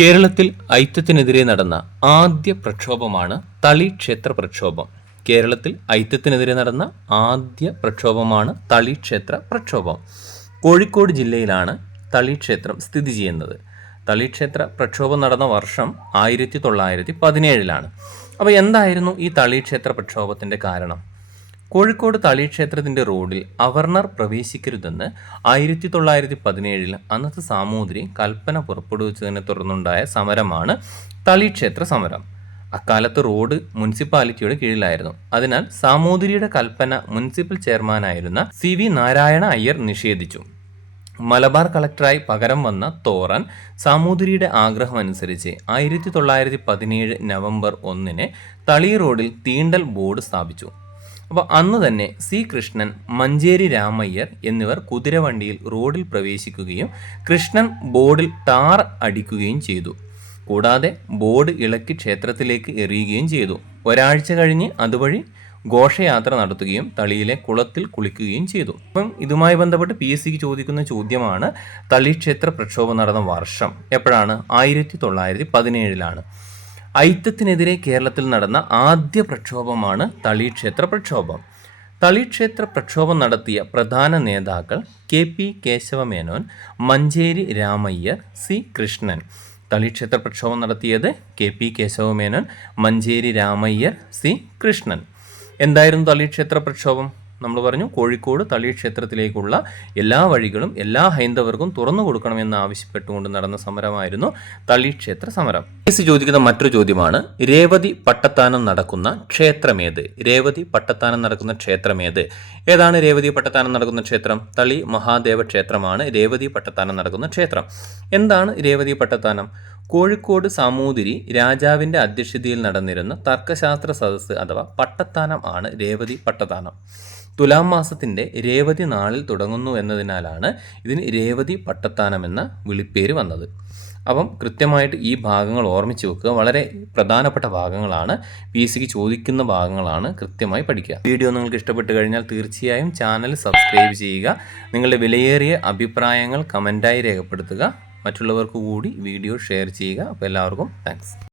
കേരളത്തിൽ ഐത്യത്തിനെതിരെ നടന്ന ആദ്യ പ്രക്ഷോഭമാണ് തളി ക്ഷേത്ര പ്രക്ഷോഭം. കേരളത്തിൽ ഐത്യത്തിനെതിരെ നടന്ന ആദ്യ പ്രക്ഷോഭമാണ് തളി ക്ഷേത്ര പ്രക്ഷോഭം. കോഴിക്കോട് ജില്ലയിലാണ് തളി ക്ഷേത്രം സ്ഥിതി ചെയ്യുന്നത്. തളി ക്ഷേത്ര പ്രക്ഷോഭം നടന്ന വർഷം ആയിരത്തി തൊള്ളായിരത്തി പതിനേഴിലാണ്. അപ്പോൾ എന്തായിരുന്നു ഈ തളി ക്ഷേത്ര പ്രക്ഷോഭത്തിന്റെ കാരണം? കോഴിക്കോട് തളി ക്ഷേത്രത്തിന്റെ റോഡിൽ അവർണർ പ്രവേശിക്കരുതെന്ന് ആയിരത്തി തൊള്ളായിരത്തി പതിനേഴിൽ അന്നത്തെ സാമൂതിരി കൽപ്പന പുറപ്പെടുവിച്ചതിനെ തുടർന്നുണ്ടായ സമരമാണ് തളി ക്ഷേത്ര സമരം. അക്കാലത്ത് റോഡ് മുനിസിപ്പാലിറ്റിയുടെ കീഴിലായിരുന്നു. അതിനാൽ സാമൂതിരിയുടെ കൽപ്പന മുനിസിപ്പൽ ചെയർമാനായിരുന്ന സി വി നാരായണ അയ്യർ നിഷേധിച്ചു. മലബാർ കളക്ടറായി പകരം വന്ന തോറൻ സാമൂതിരിയുടെ ആഗ്രഹമനുസരിച്ച് ആയിരത്തി തൊള്ളായിരത്തി പതിനേഴ് നവംബർ ഒന്നിന് തളി റോഡിൽ തീണ്ടൽ ബോർഡ് സ്ഥാപിച്ചു. അപ്പോൾ അന്ന് തന്നെ സി കൃഷ്ണൻ മഞ്ചേരി രാമയ്യർ എന്നിവർ കുതിരവണ്ടിയിൽ റോഡിൽ പ്രവേശിക്കുകയും കൃഷ്ണൻ ബോർഡിൽ ടാർ അടിക്കുകയും ചെയ്തു. കൂടാതെ ബോർഡ് ഇളക്കി ക്ഷേത്രത്തിലേക്ക് എറിയുകയും ചെയ്തു. ഒരാഴ്ച കഴിഞ്ഞ് അതുവഴി ഘോഷയാത്ര നടത്തുകയും തളിയിലെ കുളത്തിൽ കുളിക്കുകയും ചെയ്തു. അപ്പം ഇതുമായി ബന്ധപ്പെട്ട് പി എസ് സിക്ക് ചോദിക്കുന്ന ചോദ്യമാണ് തളി ക്ഷേത്ര പ്രക്ഷോഭം നടന്ന വർഷം എപ്പോഴാണ്? ആയിരത്തി തൊള്ളായിരത്തി പതിനേഴിലാണ്. ഐത്യത്തിനെതിരെ കേരളത്തിൽ നടന്ന ആദ്യ പ്രക്ഷോഭമാണ് തളിക്ഷേത്ര പ്രക്ഷോഭം. തളിക്ഷേത്ര പ്രക്ഷോഭം നടത്തിയ പ്രധാന നേതാക്കൾ K P Kesavamenon Manjeri Ramayyar C Krishnan. തളിക്ഷേത്ര പ്രക്ഷോഭം നടത്തിയത് K P Kesavamenon Manjeri Ramayyar C Krishnan. എന്തായിരുന്നു തളിക്ഷേത്ര പ്രക്ഷോഭം? നമ്മൾ പറഞ്ഞു കോഴിക്കോട് തളി ക്ഷേത്രത്തിലേക്കുള്ള എല്ലാ വഴികളും എല്ലാ ഹൈന്ദവർക്കും തുറന്നു കൊടുക്കണമെന്ന് ആവശ്യപ്പെട്ടുകൊണ്ട് നടന്ന സമരമായിരുന്നു തളി ക്ഷേത്ര സമരം കേസ് ചോദിക്കുന്ന മറ്റൊരു ചോദ്യമാണ് രേവതി പട്ടത്താനം നടക്കുന്ന ക്ഷേത്രമേത് രേവതി പട്ടത്താനം നടക്കുന്ന ക്ഷേത്രമേത് ഏതാണ് രേവതി പട്ടത്താനം നടക്കുന്ന ക്ഷേത്രം? തളി മഹാദേവ ക്ഷേത്രമാണ് രേവതി പട്ടത്താനം നടക്കുന്ന ക്ഷേത്രം. എന്താണ് രേവതി പട്ടത്താനം? കോഴിക്കോട് സാമൂതിരി രാജാവിന്റെ അധ്യക്ഷതയിൽ നടന്നിരുന്ന തർക്കശാസ്ത്ര സദസ്സ് അഥവാ പട്ടത്താനം ആണ് രേവതി പട്ടത്താനം. തുലാം മാസത്തിന്റെ രേവതി നാളിൽ തുടങ്ങുന്നു എന്നതിനാലാണ് ഇതിന് രേവതി പട്ടത്താനം എന്ന വിളിപ്പേര് വന്നത്. അപ്പം കൃത്യമായിട്ട് ഈ ഭാഗങ്ങൾ ഓർമ്മിച്ച് വെക്കുക. വളരെ പ്രധാനപ്പെട്ട ഭാഗങ്ങളാണ്. പി എസ് സിക്ക് ചോദിക്കുന്ന ഭാഗങ്ങളാണ് കൃത്യമായി പഠിക്കുക. വീഡിയോ നിങ്ങൾക്ക് ഇഷ്ടപ്പെട്ട് കഴിഞ്ഞാൽ തീർച്ചയായും ചാനൽ സബ്സ്ക്രൈബ് ചെയ്യുക. നിങ്ങളുടെ വിലയേറിയ അഭിപ്രായങ്ങൾ കമന്റായി രേഖപ്പെടുത്തുക. മറ്റുള്ളവർക്ക് കൂടി വീഡിയോ ഷെയർ ചെയ്യുക. അപ്പോൾ എല്ലാവർക്കും താങ്ക്സ്.